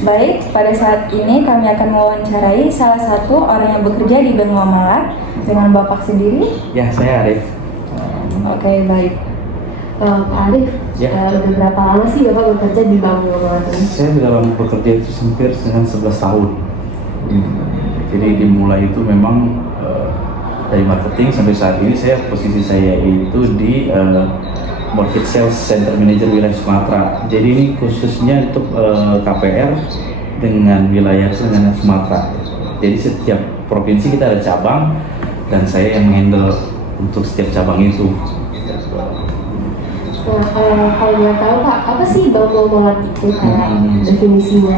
Baik, pada saat ini kami akan mewawancarai salah satu orang yang bekerja di Bank Muamalat dengan Bapak sendiri. Ya, saya Arif. Oke, baik. Pak Arif, Ya. udah berapa lama sih Bapak bekerja di Bank Muamalat ini? Saya dalam bekerja itu hampir dengan 11 tahun. Jadi dimulai itu memang dari marketing sampai saat ini posisi saya itu di Market Sales Center Manager wilayah Sumatera. Jadi ini khususnya untuk KPR dengan wilayah dengan Sumatera. Jadi setiap provinsi kita ada cabang dan saya yang menghandle untuk setiap cabang itu. Nah, kalau boleh tahu Pak, apa sih Bank Muamalat itu kayak definisinya?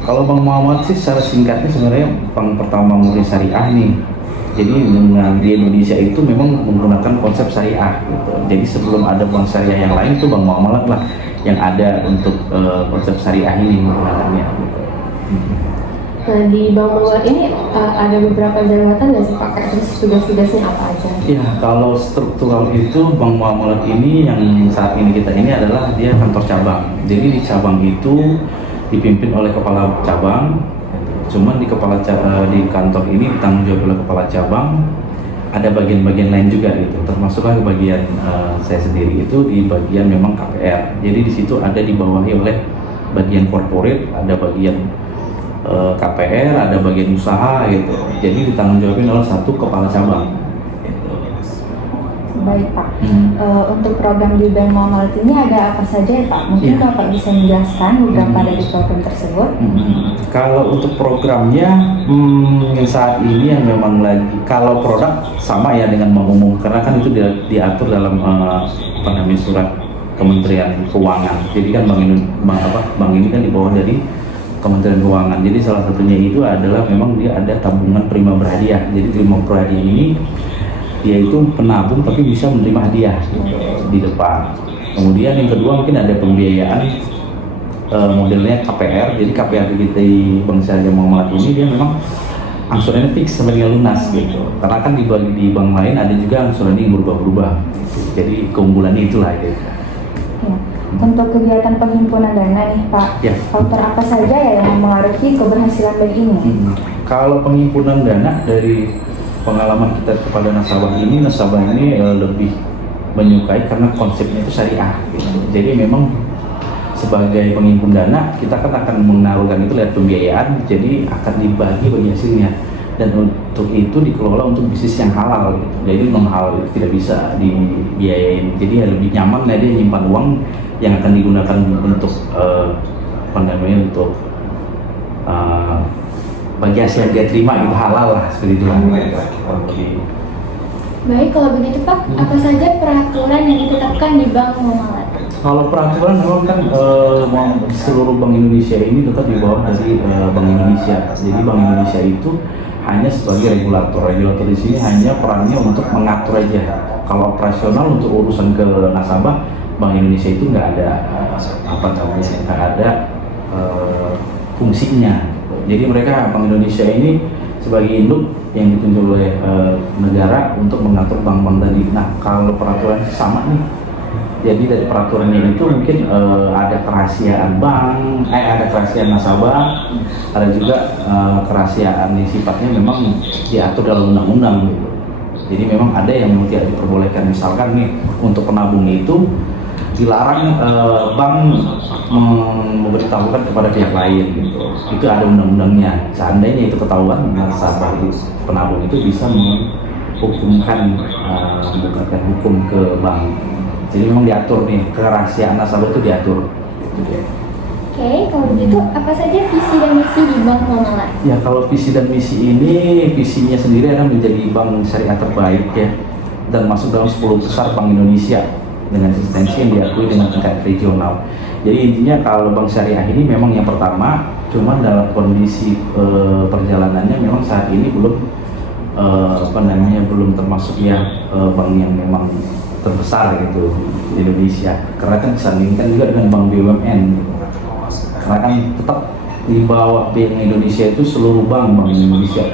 Kalau Bank Muamalat sih secara singkatnya sebenarnya bank pertama murni syariah nih. Jadi dengan di Indonesia itu memang menggunakan konsep syariah gitu. Jadi sebelum ada bank syariah yang lain itu Bank Muamalat lah yang ada untuk konsep syariah ini menggunakannya gitu. Nah, di Bank Muamalat ini ada beberapa jabatan nggak sih Pak? Terus tugas-tugasnya apa aja? Ya, kalau struktural itu Bank Muamalat ini yang saat ini kita ini adalah dia kantor cabang. Jadi di cabang itu dipimpin oleh kepala cabang. Cuman di kantor ini ditanggung jawab oleh kepala cabang. Ada bagian-bagian lain juga gitu. Termasuklah bagian saya sendiri itu di bagian memang KPR. Jadi di situ ada dibawahi oleh bagian corporate, ada bagian KPR, ada bagian usaha gitu. Jadi ditanggung jawabin oleh satu kepala cabang. Gitu. Baik Pak. Untuk program di Bank Muamalat ini ada apa saja ya Pak? Mungkin Bapak bisa menjelaskan beberapa dari program tersebut. Kalau untuk programnya saat ini yang memang lagi, kalau produk sama ya dengan Bank Umum karena kan itu diatur dalam surat Kementerian Keuangan. Jadi kan bank ini kan di bawah dari Kementerian Keuangan. Jadi salah satunya itu adalah memang dia ada tabungan prima berhadiah. Jadi prima berhadiah ini dia itu penabung tapi bisa menerima hadiah di depan. Kemudian yang kedua mungkin ada pembiayaan modelnya KPR. Jadi KPR kita di Bank Syariah Muamalat ini dia memang angsurannya fix sampai dengan lunas gitu. Karena kan di bank lain ada juga angsurannya yang berubah-ubah. Jadi keunggulannya itulah gitu. Ya. Untuk kegiatan penghimpunan dana nih Pak, faktor apa saja ya yang mempengaruhi keberhasilan bank ini? Kalau penghimpunan dana dari pengalaman kita kepada nasabah ini lebih menyukai karena konsepnya itu syariah gitu. Jadi memang sebagai penghimpun dana kita kan akan menaruhkan itu lewat pembiayaan, jadi akan dibagi bagi hasilnya dan untuk itu dikelola untuk bisnis yang halal gitu. Jadi non halal itu tidak bisa dibiayain, jadi lebih nyaman dia nyimpan uang yang akan digunakan untuk untuk bagi hasil yang dia terima itu halal lah seperti itu lah. Baik, kalau begitu Pak, apa saja peraturan yang ditetapkan di Bank Muamalat? Kalau peraturan memang kan seluruh Bank Indonesia ini tetap di bawah dari Bank Indonesia. Jadi Bank Indonesia itu hanya sebagai regulator. Regulator di sini hanya perannya untuk mengatur aja. Kalau operasional untuk urusan ke nasabah, Bank Indonesia itu nggak ada fungsinya. Jadi mereka Bank Indonesia ini sebagai induk yang ditunjuk oleh negara untuk mengatur bank-bank tadi. Nah, kalau peraturan sama nih. Jadi dari peraturannya itu mungkin ada kerahasiaan bank, ada kerahasiaan nasabah, ada juga kerahasiaan yang sifatnya memang diatur dalam undang-undang gitu. Jadi memang ada yang tidak diperbolehkan, misalkan nih untuk penabung itu dilarang bank memberitahukan kepada pihak lain gitu. Itu ada undang-undangnya. Seandainya itu ketahuan, nasabah penabung itu bisa membukakan hukum ke bank. Jadi memang diatur nih, kerahasiaan nasabah itu diatur. Oke, kalau begitu apa saja visi dan misi di Bank Muamalat? Ya, kalau visi dan misi ini, visinya sendiri adalah menjadi bank syariah terbaik ya, dan masuk dalam 10 besar Bank Indonesia dengan eksistensi yang diakui dengan tingkat regional. Jadi intinya kalau bank syariah ini memang yang pertama, cuman dalam kondisi perjalanannya memang saat ini belum belum termasuk ya bank yang memang terbesar gitu di Indonesia. Karena kan disandingkan juga dengan bank BUMN. Karena kan tetap di bawah Bank Indonesia itu seluruh bank Indonesia.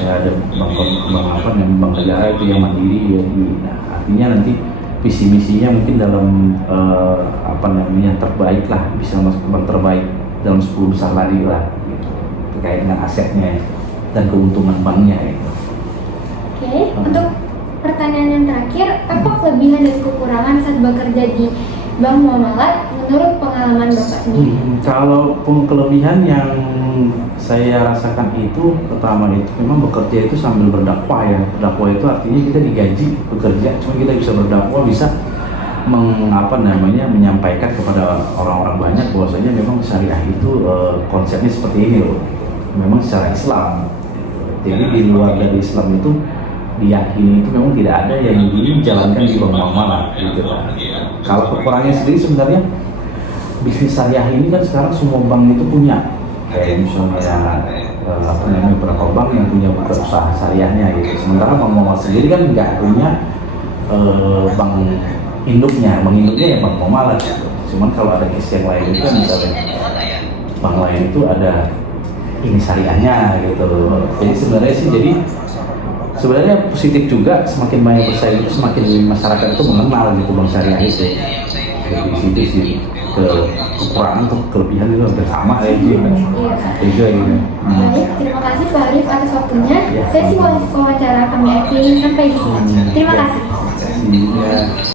Ada bank negara itu yang mandiri ya. Nah, artinya nanti visi misinya mungkin dalam terbaik lah, bisa masuk ke bank terbaik dalam 10 besar tadi lah gitu, terkait dengan asetnya dan keuntungan banknya gitu. Oke, untuk pertanyaan yang terakhir, apa kelebihan dan kekurangan saat bekerja di Bank Muamalat menurut pengalaman Bapak sendiri? Kalaupun kelebihan yang saya rasakan itu, pertama itu memang bekerja itu sambil berdakwah ya. Berdakwah itu artinya kita digaji bekerja, cuma kita bisa berdakwah, bisa menyampaikan kepada orang-orang banyak bahwasanya memang syariah itu konsepnya seperti ini loh. Memang secara Islam. Jadi di luar dari Islam itu diyakini itu memang tidak ada yang dijalankan di Bank Muamalat gitu kan. Kalau kekurangannya sendiri sebenarnya bisnis syariah ini kan sekarang semua bank itu punya, kayak misalnya beberapa bank yang punya buka usaha syariahnya gitu. Sementara Bank Muamalat sendiri kan nggak punya bank induknya ya Bank Muamalat gitu. Cuman kalau ada case yang lain itu kan misalnya bank lain itu ada ini syariahnya gitu. Jadi sebenarnya positif juga, semakin banyak bersaing itu semakin masyarakat itu mengenal gitu bank syariah itu. Jadi di situ sih kekurangan atau kelebihan itu hampir sama ya gitu. Iya. Baik, terima kasih Pak Arif atas waktunya. Ya. Sesi wawancara kami akhiri sampai di sini. Terima kasih. Ya.